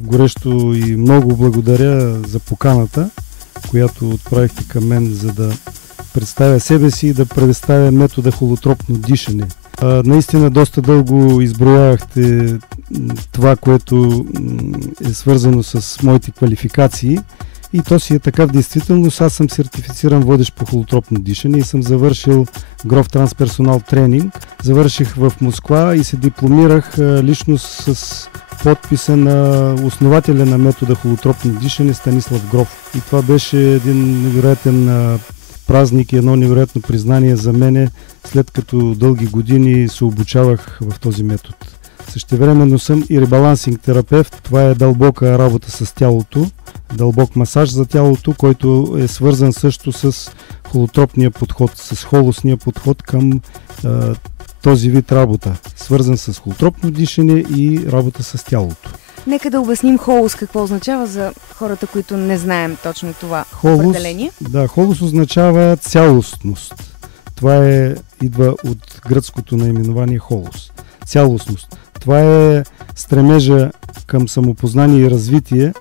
Горещо и много благодаря за поканата, която отправихте към мен, за да представя себе си и да представя метода холотропно дишане. Наистина доста дълго изброявахте това, което е свързано с моите квалификации, и то си е така в действителност. Аз съм сертифициран водещ по холотропно дишане и съм завършил Grof Transpersonal тренинг. Завърших в Москва и се дипломирах лично с подписа на основателя на метода холотропно дишане Станислав Гроф. И това беше един невероятен празник и едно невероятно признание за мене, след като дълги години се обучавах в този метод. Същевременно съм и ребалансинг терапевт. Това е дълбока работа с тялото, дълбок масаж за тялото, който е свързан също с холотропния подход, с холосния подход към този вид работа, свързан с холотропно дишане и работа с тялото. Нека да обясним холос какво означава за хората, които не знаем точно това определение. Да, холос означава цялостност. Това идва от гръцкото наименование холос. Цялостност. Това е стремежа към самопознание и развитие,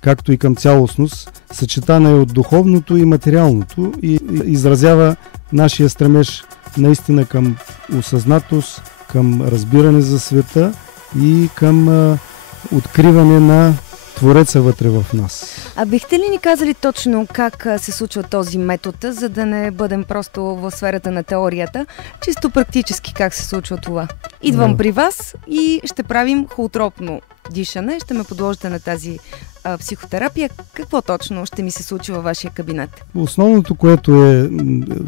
както и към цялостност, съчетана е от духовното и материалното, и изразява нашия стремеж наистина към осъзнатост, към разбиране за света и към откриване на Твореца вътре в нас. А бихте ли ни казали точно как се случва този метод, за да не бъдем просто в сферата на теорията, чисто практически как се случва това? Идвам при вас и ще правим холотропно дишане, ще ме подложите на тази психотерапия. Какво точно ще ми се случи във вашия кабинет? Основното, което е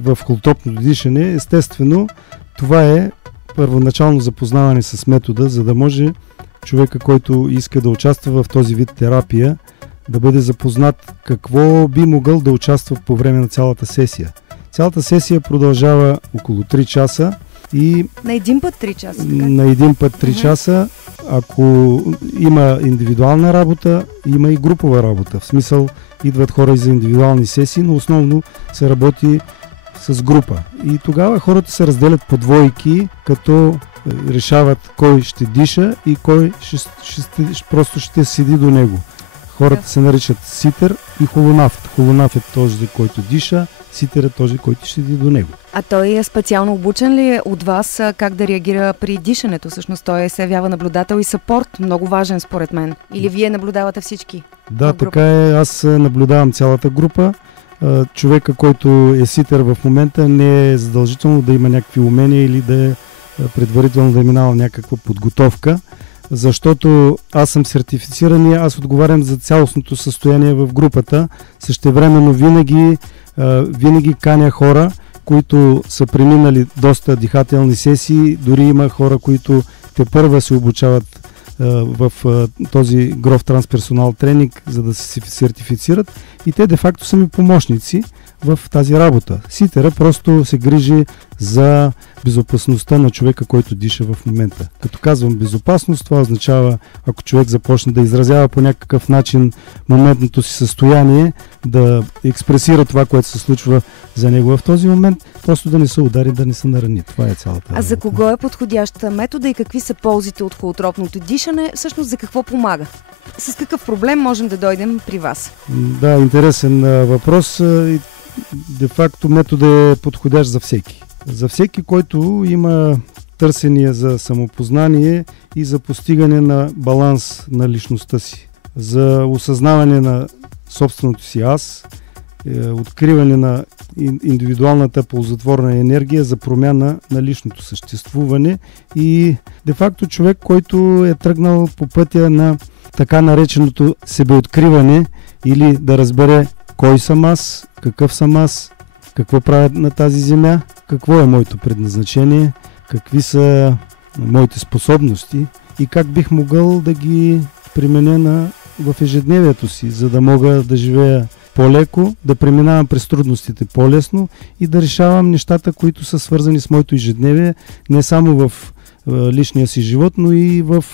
в холотропното дишане, естествено, това е първоначално запознаване с метода, за да може човека, който иска да участва в този вид терапия, да бъде запознат какво би могъл да участва по време на цялата сесия. Цялата сесия продължава около 3 часа и... На един път 3 часа? На един път 3 часа. Ако има индивидуална работа, има и групова работа. В смисъл, идват хора и за индивидуални сесии, но основно се работи с група. И тогава хората се разделят по двойки, като решават кой ще диша и кой просто ще седи до него. Хората се наричат ситер и холонавт. Холонавт е този, който диша, ситер е този, който ще седи до него. А той е специално обучен ли е от вас как да реагира при дишането? Всъщност той се явява наблюдател и съпорт, много важен според мен. Или вие наблюдавате всички? Да, така е. Аз наблюдавам цялата група. Човека, който е ситер в момента, не е задължително да има някакви умения или да е предварително да е минала някаква подготовка, защото аз съм сертифициран и аз отговарям за цялостното състояние в групата. Същевременно винаги каня хора, които са преминали доста дихателни сесии, дори има хора, които тепърва се обучават в този Grof Transpersonal тренинг, за да се сертифицират, и те де-факто са ми помощници в тази работа. Ситера просто се грижи за безопасността на човека, който диша в момента. Като казвам безопасност, това означава, ако човек започне да изразява по някакъв начин моментното си състояние, да експресира това, което се случва за него в този момент, просто да не се удари, да не се нарани. Това е цялата работа. А за кого е подходяща метода и какви са ползите от холотропното дишане? Всъщност за какво помага? С какъв проблем можем да дойдем при вас? Да, интересен въпрос. Де-факто метод е подходящ за всеки. За всеки, който има търсения за самопознание и за постигане на баланс на личността си, за осъзнаване на собственото си аз, откриване на индивидуалната ползотворна енергия за промяна на личното съществуване и де-факто човек, който е тръгнал по пътя на така нареченото себеоткриване или да разбере кой съм аз, какъв съм аз, какво правя на тази земя, какво е моето предназначение, какви са моите способности и как бих могъл да ги применя в ежедневието си, за да мога да живея по-леко, да преминавам през трудностите по-лесно и да решавам нещата, които са свързани с моето ежедневие, не само в личния си живот, но и в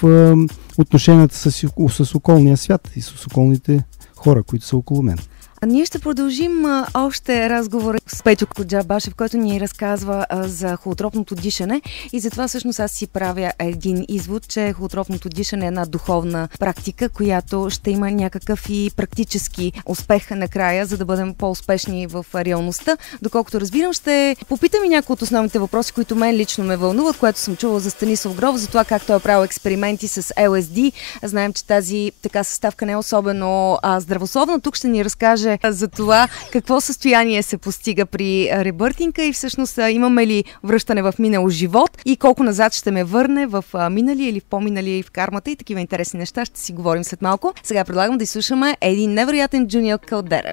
отношенията с околния свят и с околните хора, които са около мен. Ние ще продължим още разговор с Петьо Коджабашев, който ни разказва за холотропното дишане, и затова всъщност аз си правя един извод, че холотропното дишане е една духовна практика, която ще има някакъв и практически успех накрая, за да бъдем по-успешни в реалността. Доколкото разбирам, ще попитам и някои от основните въпроси, които мен лично ме вълнуват, което съм чувала за Станислав Гров, за това как той е правил експерименти с LSD. Знаем, че тази съставка не е особено здравословна. Тук ще ни разкаже за това какво състояние се постига при ребъртинга и всъщност имаме ли връщане в минал живот и колко назад ще ме върне в миналия или в по-миналия и в кармата, и такива интересни неща ще си говорим след малко. Сега предлагам да изслушаме един невероятен Джуниор Калдера.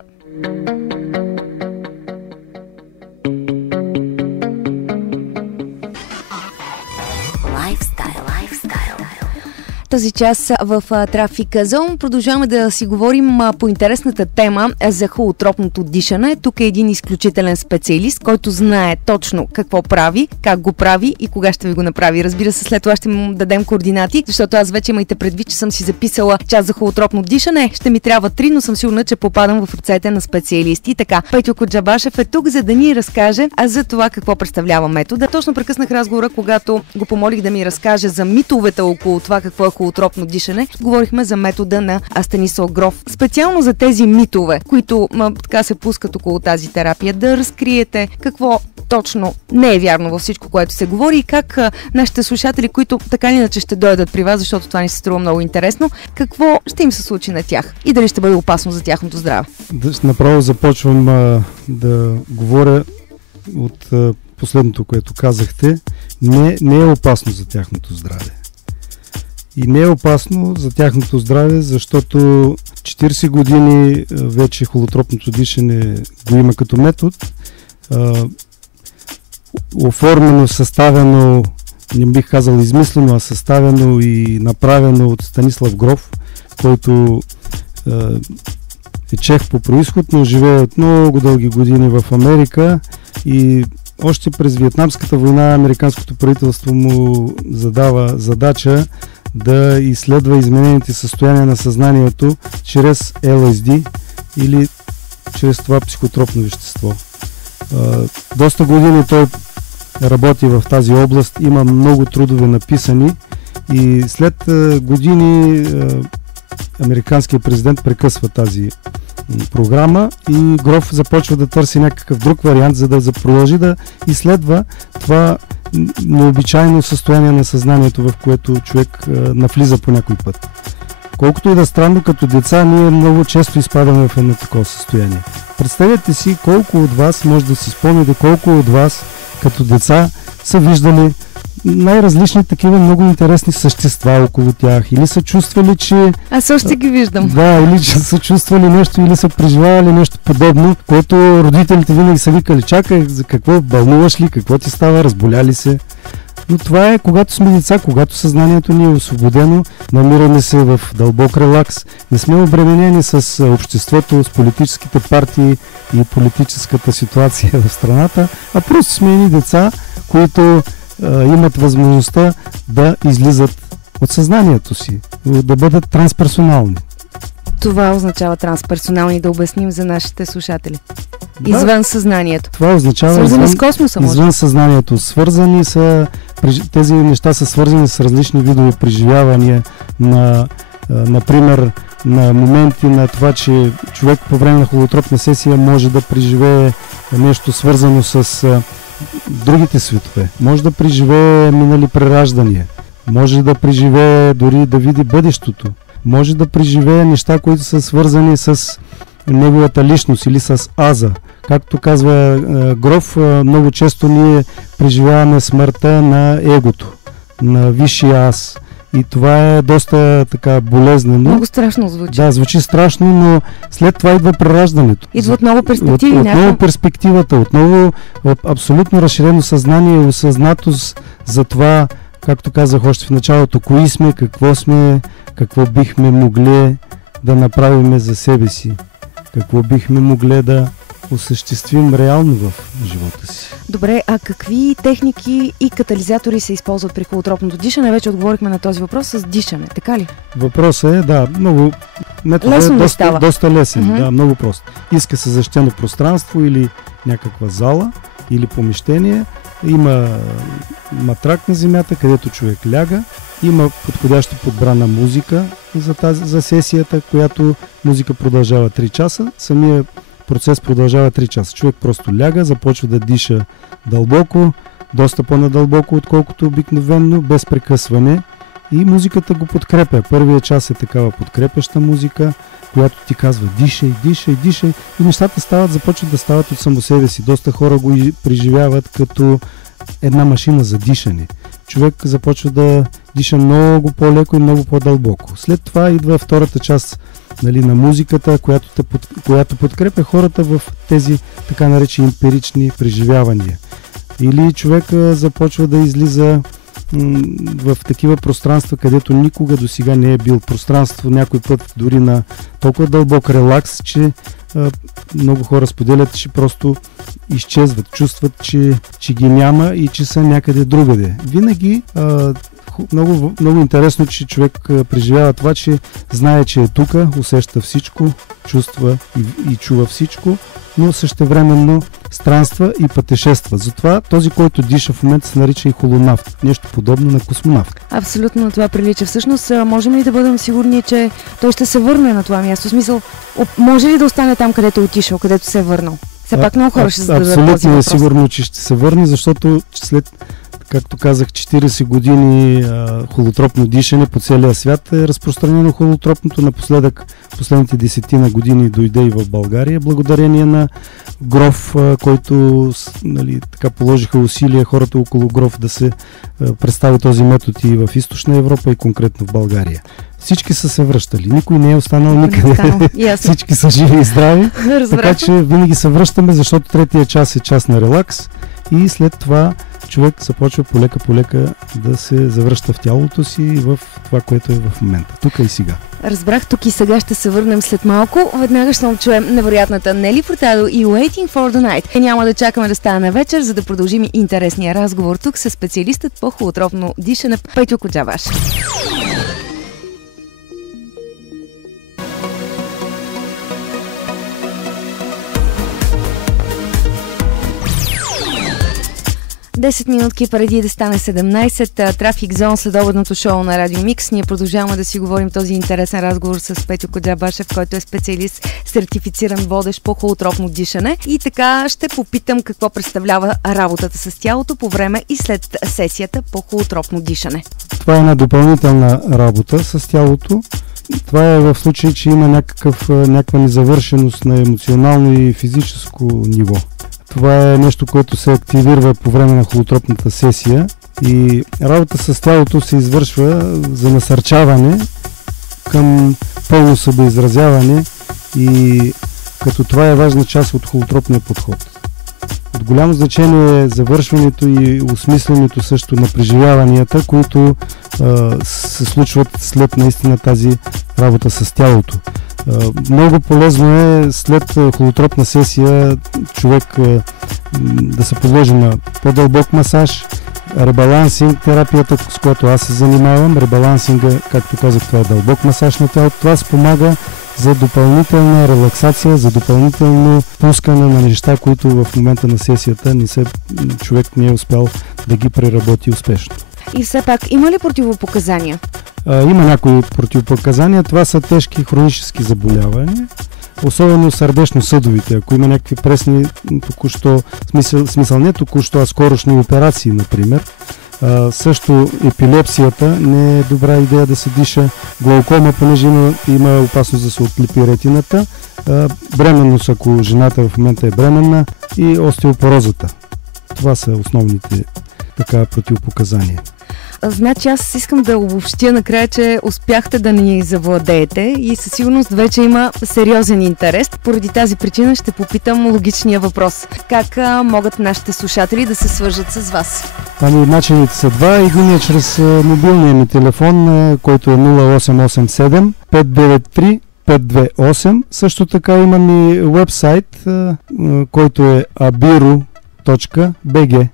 Този час в Трафик Зон продължаваме да си говорим по интересната тема за холотропното дишане. Тук е един изключителен специалист, който знае точно какво прави, как го прави и кога ще ви го направи. Разбира се, след това ще му дадем координати, защото аз вече имайте предвид, че съм си записала час за холотропно дишане. Ще ми трябва 3, но съм сигурна, че попадам в ръцете на специалисти. Така, Петьо Коджабашев е тук, за да ни разкаже за това какво представлява метода. Точно прекъснах разговора, когато го помолих да ми разкаже за митовете около това какво е холотропно дишане. Говорихме за метода на Станислав Гров. Специално за тези митове, които така се пускат около тази терапия, да разкриете какво точно не е вярно във всичко, което се говори, и как нашите слушатели, които така или иначе ще дойдат при вас, защото това ни се струва много интересно, какво ще им се случи на тях и дали ще бъде опасно за тяхното здраве. Направо започвам да говоря от последното, което казахте. Не е опасно за тяхното здраве. И не е опасно за тяхното здраве, защото 40 години вече холотропното дишане го има като метод. Оформено, съставено, не бих казал измислено, а съставено и направено от Станислав Гров, който е чех по происход, но живее от много дълги години в Америка, и още през Виетнамската война американското правителство му задава задача да изследва изменените състояния на съзнанието чрез LSD или чрез това психотропно вещество. Доста години той работи в тази област, има много трудове написани, и след години американският президент прекъсва тази програма и Гров започва да търси някакъв друг вариант, за да продължи да изследва това необичайно състояние на съзнанието, в което човек навлиза по някой път. Колкото и да странно, като деца ние много често изпадаме в едно такова състояние. Представете си колко от вас, може да си спомните, колко от вас като деца са виждали най-различни такива много интересни същества около тях, или са чувствали, че... Аз още ги виждам. Да, или че са чувствали нещо, или са преживявали нещо подобно, което родителите винаги са викали: чакай, за какво, бълнуваш ли, какво ти става, разболяли се. Но това е когато сме деца, когато съзнанието ни е освободено, намираме се в дълбок релакс, не сме обременени с обществото, с политическите партии и политическата ситуация в страната, а просто сме едни деца, които имат възможността да излизат от съзнанието си, да бъдат трансперсонални. Това означава трансперсонални, да обясним за нашите слушатели. Да. Извън съзнанието. Това означава свързани с космоса, извън съзнанието. Свързани са, тези неща са свързани с различни видове преживявания, например, на моменти на това, че човек по време на холотропна сесия може да преживее нещо свързано с другите светове. Може да преживее минали прераждания. Може да преживее дори да види бъдещето. Може да преживее неща, които са свързани с неговата личност или с аза. Както казва Гров, много често ние преживяваме смъртта на егото, на висшия аз. И това е доста така болезнено. Много страшно звучи. Да, звучи страшно, но след това идва прераждането. Идват много перспективи. Отново перспективата, отново абсолютно разширено съзнание и осъзнатост за това, както казах още в началото, кои сме, какво бихме могли да направим за себе си, какво бихме могли да осъществим реално в живота си. Добре, а какви техники и катализатори се използват при холотропното дишане? Вече отговорихме на този въпрос с дишане, така ли? Въпросът е, да, много методът е доста лесен, да, много прост. Иска се защитено пространство или някаква зала или помещение. Има матрак на земята, където човек ляга. Има подходящо подбрана музика за сесията, която музика продължава 3 часа. Самия процес продължава 3 часа. Човек просто ляга, започва да диша дълбоко, доста по-надълбоко, отколкото обикновено, без прекъсване. И музиката го подкрепя. Първият час е такава подкрепяща музика, която ти казва дишай, дишай, дишай. И нещата започват да стават от само себе си. Доста хора го преживяват като една машина за дишане. Човек започва да диша много по-леко и много по-дълбоко. След това идва втората част, нали, на музиката, която подкрепя хората в тези така наречени емпирични преживявания. Или човек започва да излиза в такива пространства, където никога до сега не е бил. Пространство някой път дори на толкова дълбок релакс, че много хора споделят, че просто изчезват, чувстват, че ги няма и че са някъде другаде. Винаги много, много интересно, че човек преживява това, че знае, че е тук, усеща всичко, чувства и чува всичко, но същевременно странства и пътешества. Затова този, който диша в момента, се нарича и холонавт. Нещо подобно на космонавт. Абсолютно на това прилича. Всъщност, можем ли да бъдем сигурни, че той ще се върне на това място? В смисъл, може ли да остане там, където е отишъл, където се е върнал? Все пак много хора ще зададат този въпрос. Абсолютно е сигурно, че ще се върне, защото след, както казах, 40 години холотропно дишане по целия свят е разпространено холотропното. Напоследък, последните 10 години дойде и в България, благодарение на Гров, който, нали, така положиха усилия хората около Гров да се представи този метод и в Източна Европа и конкретно в България. Всички са се връщали. Никой не е останал никъде. Всички са живи и здрави. Така че винаги се връщаме, защото третия час е час на релакс и след това човек започва полека да се завръща в тялото си и в това, което е в момента. Тук и сега. Разбрах, тук и сега ще се върнем след малко. Веднага ще чуем невероятната Нели Фуртадо и Waiting for the Night. Няма да чакаме да стане вечер, за да продължим интересния разговор тук с специалистът по холотропно дишане Петю Коджабаш. 10 минутки преди да стане 17, Трафик Зон, следобедното шоу на Радио Микс. Ние продължаваме да си говорим този интересен разговор с Петю Коджабашев, който е специалист, сертифициран водещ по холотропно дишане. И така ще попитам какво представлява работата с тялото по време и след сесията по холотропно дишане. Това е една допълнителна работа с тялото. Това е в случай, че има някаква незавършеност на емоционално и физическо ниво. Това е нещо, което се активира по време на холотропната сесия и работа с тялото се извършва за насърчаване към пълно събоизразяване и като това е важна част от холотропния подход. От голямо значение е завършването и осмисленето също на преживяванията, които се случват след наистина тази работа с тялото. Много полезно е след холотропна сесия човек да се подложи на по-дълбок масаж, ребалансинг, терапията, с която аз се занимавам. Ребалансинга, както казах, това е дълбок масаж на тялото. Това спомага за допълнителна релаксация, за допълнително пускане на неща, които в момента на сесията човек не е успял да ги преработи успешно. И все пак, има ли противопоказания? Има някои противопоказания. Това са тежки хронически заболявания, особено сърдечно-съдовите. Ако има някакви пресни, смисъл не току-що, а скорошни операции, например. Също епилепсията не е добра идея да се диша. Глаукома, понеже има опасност да се отлепи ретината. Бременност, ако жената в момента е бременна, и остеопорозата. Това са основните противопоказания. Значи аз искам да обобщя накрая, че успяхте да ни завладеете и със сигурност вече има сериозен интерес. Поради тази причина ще попитам логичния въпрос. Как могат нашите слушатели да се свържат с вас? Начините са два. Един е чрез мобилния ми телефон, който е 0887 593 528. Също така имам и уебсайт, който е abiro.com. abiro.bg.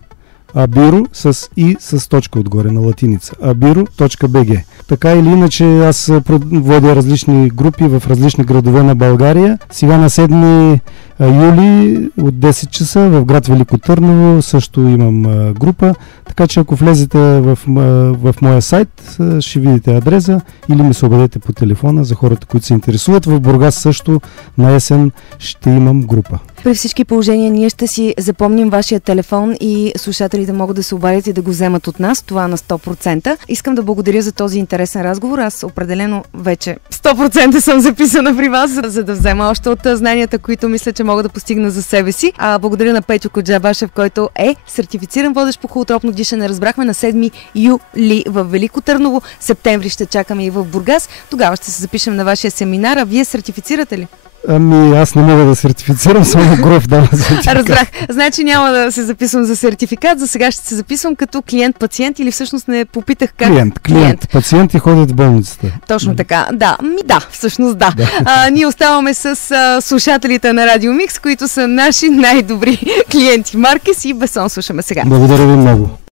Abiro с и с точка отгоре на латиница. abiro.bg. Така или иначе аз водя различни групи в различни градове на България. Сега на 7 юли от 10 часа в град Велико Търново също имам група. Така че ако влезете в моя сайт, ще видите адреса или ми се обадете по телефона за хората, които се интересуват. В Бургас също на есен ще имам група. При всички положения ние ще си запомним вашия телефон и слушателите могат да се обадят и да го вземат от нас. Това на 100%. Искам да благодаря за този интересен разговор. Аз определено вече 100% съм записана при вас, за да взема още от знанията, които мисля, че мога да постигна за себе си. Благодаря на Петьо Коджабашев, който е сертифициран водещ по холотропно дишане. Разбрахме на 7 юли в Велико Търново. Септември ще чакаме и в Бургас. Тогава ще се запишем на вашия семинар. А вие сертифицирате ли? Аз не мога да сертифицирам, само Гроф дава сертификат. Разбрах. Значи няма да се записвам за сертификат, за сега ще се записвам като клиент-пациент или всъщност не попитах как... Клиент. Пациенти ходят в болницата. Точно така. Да, всъщност да. Ние оставаме с слушателите на Радио Микс, които са наши най-добри клиенти. Маркес и Бесон слушаме сега. Благодаря ви много.